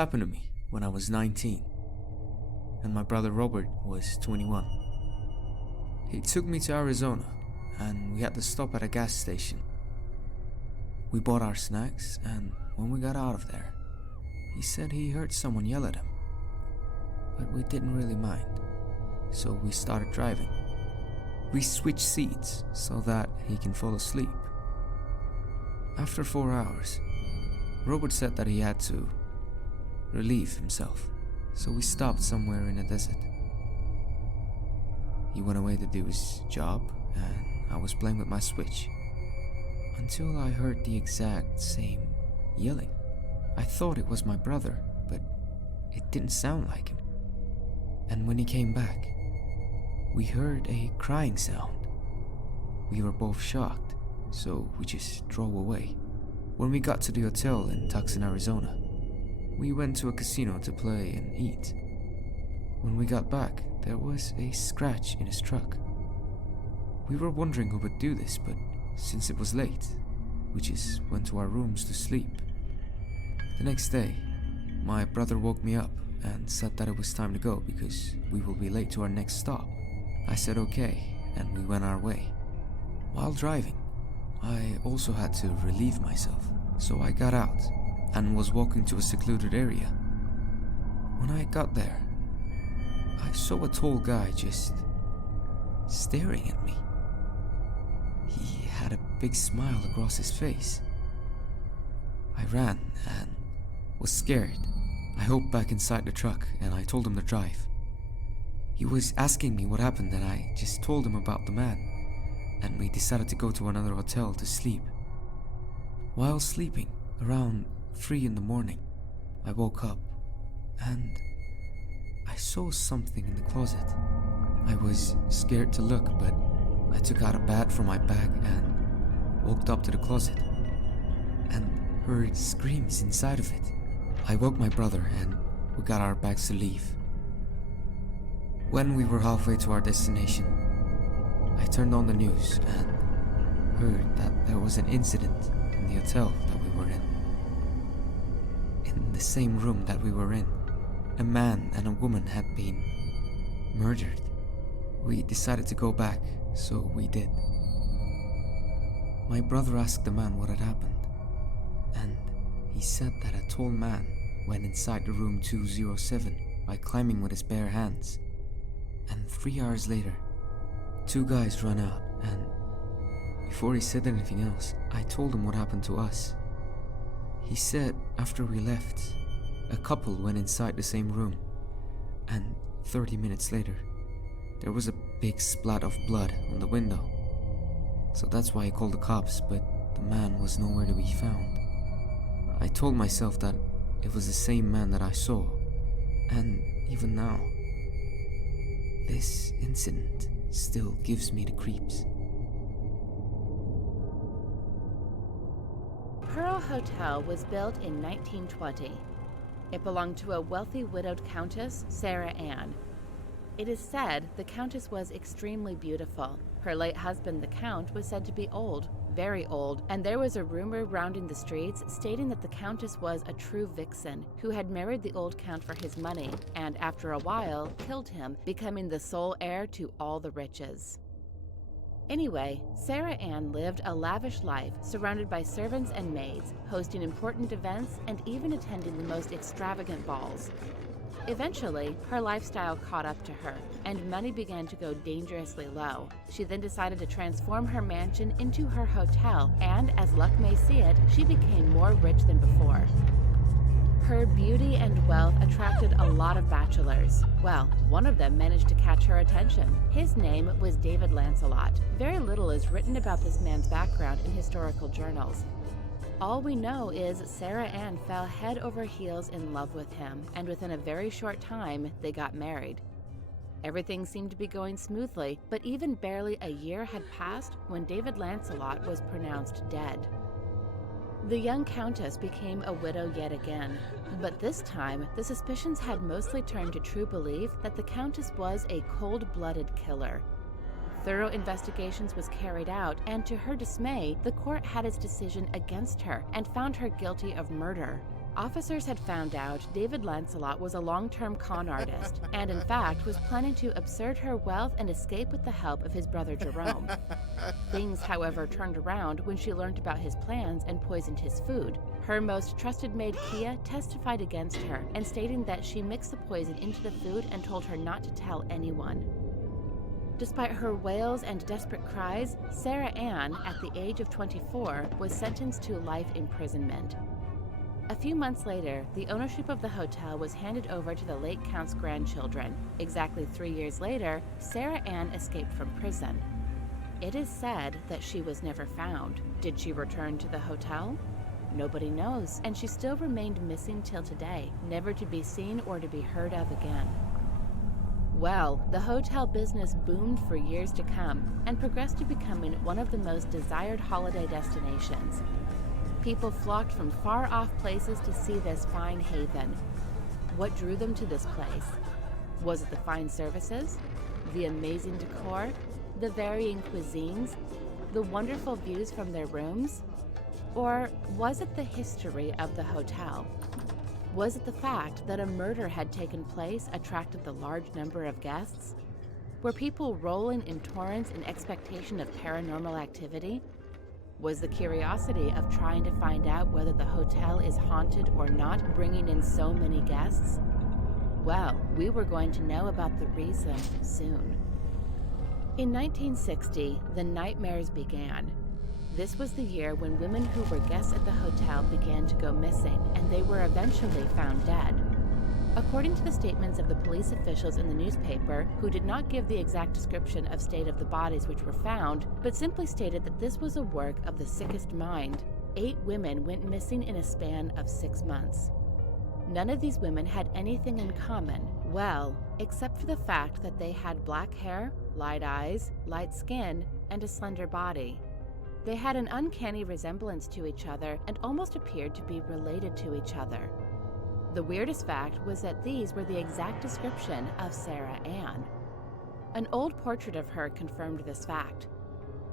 happened to me when I was 19, and my brother Robert was 21. He took me to Arizona, and we had to stop at a gas station. We bought our snacks, and when we got out of there, he said he heard someone yell at him. But we didn't really mind, so we started driving. We switched seats so that he can fall asleep. After 4 hours, Robert said that he had to relieve himself, so we stopped somewhere in a desert. He went away to do his job, and I was playing with my Switch until I heard the exact same yelling. I thought it was my brother, but it didn't sound like him. And when he came back, we heard a crying sound. We were both shocked, so we just drove away. When we got to the hotel in Tucson, Arizona, we went to a casino to play and eat. When we got back, there was a scratch in his truck. We were wondering who would do this, but since it was late, we just went to our rooms to sleep. The next day, my brother woke me up and said that it was time to go because we will be late to our next stop. I said okay, and we went our way. While driving, I also had to relieve myself, so I got out and was walking to a secluded area. When I got there, I saw a tall guy just staring at me. He had a big smile across his face. I ran and was scared. I hoped back inside the truck and I told him to drive. He was asking me what happened and I just told him about the man, and we decided to go to another hotel to sleep. While sleeping, around 3 in the morning, I woke up and I saw something in the closet. I was scared to look, but I took out a bat from my bag and walked up to the closet and heard screams inside of it. I woke my brother and we got our bags to leave. When we were halfway to our destination, I turned on the news and heard that there was an incident in the hotel that we were in. In the same room that we were in, a man and a woman had been murdered. We decided to go back, so we did. My brother asked the man what had happened, and he said that a tall man went inside the room 207 by climbing with his bare hands. And 3 hours later, 2 guys ran out, and before he said anything else, I told him what happened to us. He said after we left, a couple went inside the same room, and 30 minutes later, there was a big splat of blood on the window. So that's why he called the cops, but the man was nowhere to be found. I told myself that it was the same man that I saw, and even now, this incident still gives me the creeps. Pearl Hotel was built in 1920. It belonged to a wealthy widowed countess, Sarah Ann. It is said the countess was extremely beautiful. Her late husband, the count, was said to be old, very old, and there was a rumor rounding the streets stating that the countess was a true vixen who had married the old count for his money and after a while killed him, becoming the sole heir to all the riches. Anyway, Sarah Ann lived a lavish life surrounded by servants and maids, hosting important events and even attending the most extravagant balls. Eventually, her lifestyle caught up to her, and money began to go dangerously low. She then decided to transform her mansion into her hotel, and as luck may see it, she became more rich than before. Her beauty and wealth attracted a lot of bachelors. Well, one of them managed to catch her attention. His name was David Lancelot. Very little is written about this man's background in historical journals. All we know is Sarah Ann fell head over heels in love with him, and within a very short time, they got married. Everything seemed to be going smoothly, but even barely a year had passed when David Lancelot was pronounced dead. The young countess became a widow yet again, but this time, the suspicions had mostly turned to true belief that the countess was a cold-blooded killer. Thorough investigations was carried out, and to her dismay, the court had its decision against her and found her guilty of murder. Officers had found out David Lancelot was a long-term con artist and, in fact, was planning to absurd her wealth and escape with the help of his brother Jerome. Things, however, turned around when she learned about his plans and poisoned his food. Her most trusted maid, Kia, testified against her and stating that she mixed the poison into the food and told her not to tell anyone. Despite her wails and desperate cries, Sarah Ann, at the age of 24, was sentenced to life imprisonment. A few months later, the ownership of the hotel was handed over to the late Count's grandchildren. Exactly 3 years later, Sarah Ann escaped from prison. It is said that she was never found. Did she return to the hotel? Nobody knows, and she still remained missing till today, never to be seen or to be heard of again. Well, the hotel business boomed for years to come and progressed to becoming one of the most desired holiday destinations. People flocked from far-off places to see this fine haven. What drew them to this place? Was it the fine services? The amazing decor? The varying cuisines? The wonderful views from their rooms? Or was it the history of the hotel? Was it the fact that a murder had taken place attracted the large number of guests? Were people rolling in torrents in expectation of paranormal activity? Was the curiosity of trying to find out whether the hotel is haunted or not bringing in so many guests? Well, we were going to know about the reason soon. In 1960, the nightmares began. This was the year when women who were guests at the hotel began to go missing, and they were eventually found dead. According to the statements of the police officials in the newspaper, who did not give the exact description of state of the bodies which were found, but simply stated that this was a work of the sickest mind, 8 women went missing in a span of 6 months. None of these women had anything in common, well, except for the fact that they had black hair, light eyes, light skin, and a slender body. They had an uncanny resemblance to each other and almost appeared to be related to each other. The weirdest fact was that these were the exact description of Sarah Ann. An old portrait of her confirmed this fact.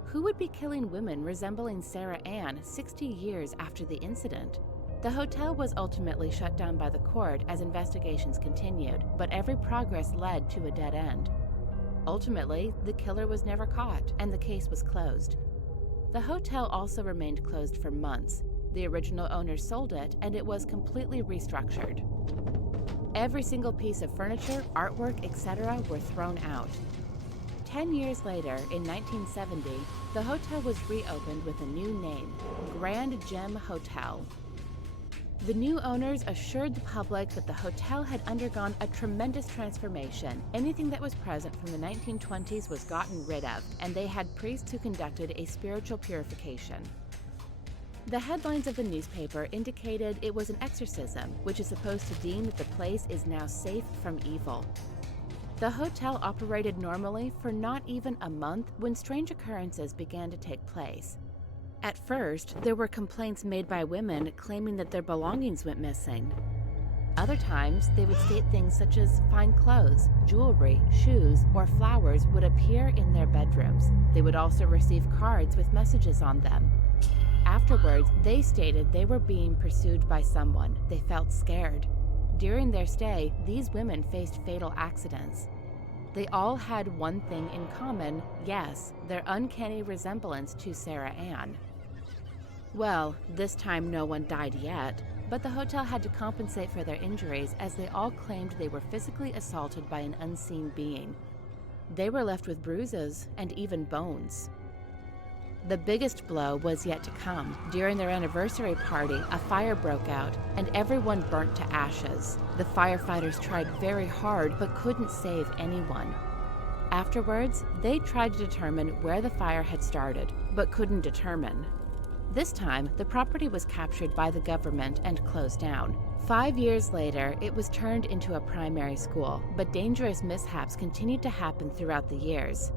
Who would be killing women resembling Sarah Ann 60 years after the incident? The hotel was ultimately shut down by the court as investigations continued, but every progress led to a dead end. Ultimately, the killer was never caught, and the case was closed. The hotel also remained closed for months. The original owners sold it, and it was completely restructured. Every single piece of furniture, artwork, etc. were thrown out. 10 years later, in 1970, the hotel was reopened with a new name, Grand Gem Hotel. The new owners assured the public that the hotel had undergone a tremendous transformation. Anything that was present from the 1920s was gotten rid of, and they had priests who conducted a spiritual purification. The headlines of the newspaper indicated it was an exorcism, which is supposed to deem that the place is now safe from evil. The hotel operated normally for not even a month when strange occurrences began to take place. At first, there were complaints made by women claiming that their belongings went missing. Other times, they would state things such as fine clothes, jewelry, shoes, or flowers would appear in their bedrooms. They would also receive cards with messages on them. Afterwards, they stated they were being pursued by someone. They felt scared. During their stay, these women faced fatal accidents. They all had one thing in common, yes, their uncanny resemblance to Sarah Ann. Well, this time no one died yet, but the hotel had to compensate for their injuries as they all claimed they were physically assaulted by an unseen being. They were left with bruises and even bones. The biggest blow was yet to come. During their anniversary party, a fire broke out, and everyone burnt to ashes. The firefighters tried very hard, but couldn't save anyone. Afterwards, they tried to determine where the fire had started, but couldn't determine. This time, the property was captured by the government and closed down. 5 years later, it was turned into a primary school, but dangerous mishaps continued to happen throughout the years.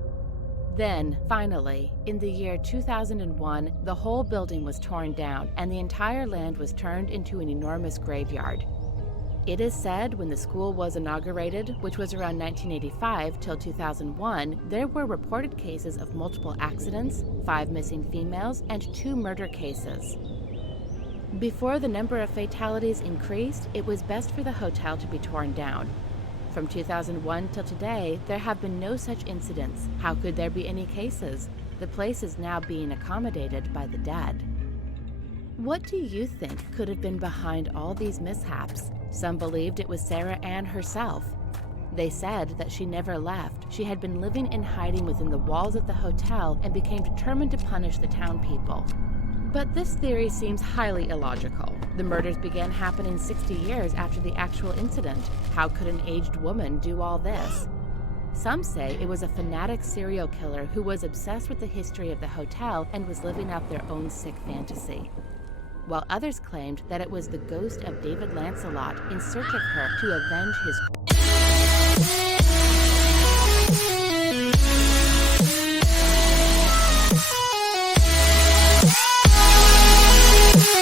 Then, finally, in the year 2001, the whole building was torn down and the entire land was turned into an enormous graveyard. It is said when the school was inaugurated, which was around 1985 till 2001, there were reported cases of multiple accidents, 5 missing females, and 2 murder cases. Before the number of fatalities increased, it was best for the hotel to be torn down. From 2001 till today, there have been no such incidents. How could there be any cases? The place is now being accommodated by the dead. What do you think could have been behind all these mishaps? Some believed it was Sarah Ann herself. They said that she never left. She had been living in hiding within the walls of the hotel and became determined to punish the town people. But this theory seems highly illogical. The murders began happening 60 years after the actual incident. How could an aged woman do all this? Some say it was a fanatic serial killer who was obsessed with the history of the hotel and was living out their own sick fantasy, while others claimed that it was the ghost of David Lancelot in search of her to avenge his